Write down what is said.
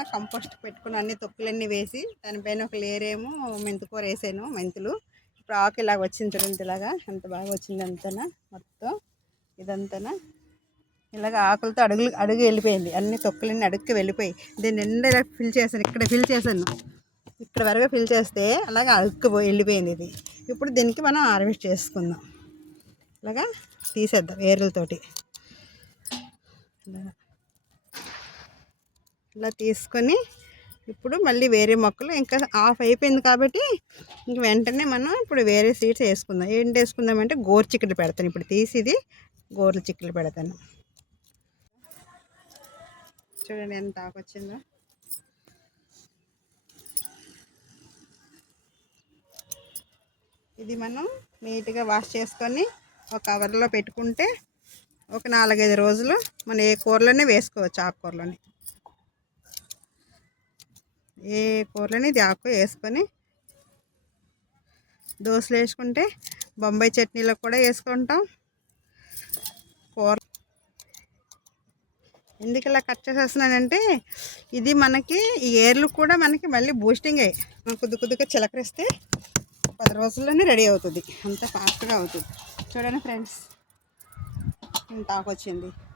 పైన కంపోస్ట్ పెట్టుకుని అన్ని తొక్కులన్నీ వేసి దానిపైన ఒక లేరేమో మెంతుకూర మెంతికూర వేసాను మెంతులు. ఇప్పుడు ఆకు ఇలాగ వచ్చింది చూడండి ఇలాగా. ఎంత బాగా వచ్చింది అంతనా? మొత్తం ఇదంతనా? ఇలాగ ఆకులతో అడుగులు అడుగు వెళ్ళిపోయింది. అన్ని తొక్కులన్నీ అడుగుకి వెళ్ళిపోయి దీన్ని నిండా ఇలా ఫిల్ చేశాను. ఇక్కడ ఫిల్ చేశాను. ఇక్కడ వరకు ఫిల్ చేస్తే అలాగే అడుక్కు వెళ్ళిపోయింది ఇది. ఇప్పుడు దీనికి మనం హార్వెస్ట్ చేసుకుందాం. ఇలాగా తీసేద్దాం ఏర్లతోటి ఇలాగా. ఇలా తీసుకొని ఇప్పుడు మళ్ళీ వేరే మొక్కలు ఇంకా ఆఫ్ అయిపోయింది కాబట్టి ఇంక వెంటనే మనం ఇప్పుడు వేరే సీడ్స్ వేసుకుందాం. ఏంటి వేసుకుందామంటే గోరు చిక్కులు పెడతాను. ఇప్పుడు తీసిది గోర్ల చిక్కులు పెడతాను. చూడండి ఎంత ఆకొచ్చిందో ఇది మనం నీట్గా వాష్ చేసుకొని ఒక కవర్లో పెట్టుకుంటే ఒక నాలుగైదు రోజులు మనం ఏ కూరలోనే వేసుకోవచ్చు ఆకుకూరలోనే. ఏ కూరలని ఇది ఆకు వేసుకొని దోశలు వేసుకుంటే బొంబాయి చట్నీలో కూడా వేసుకుంటాం. కూర ఎందుకు ఇలా కట్ చేసేస్తున్నానంటే ఇది మనకి ఈ ఏర్లు కూడా మనకి మళ్ళీ బూస్టింగ్ అయ్యి కొద్ది కొద్దిగా చిలకరిస్తే పది రోజుల్లోనే రెడీ అవుతుంది. అంత ఫాస్ట్గా అవుతుంది. చూడండి ఫ్రెండ్స్ ఇంత ఆకు వచ్చింది.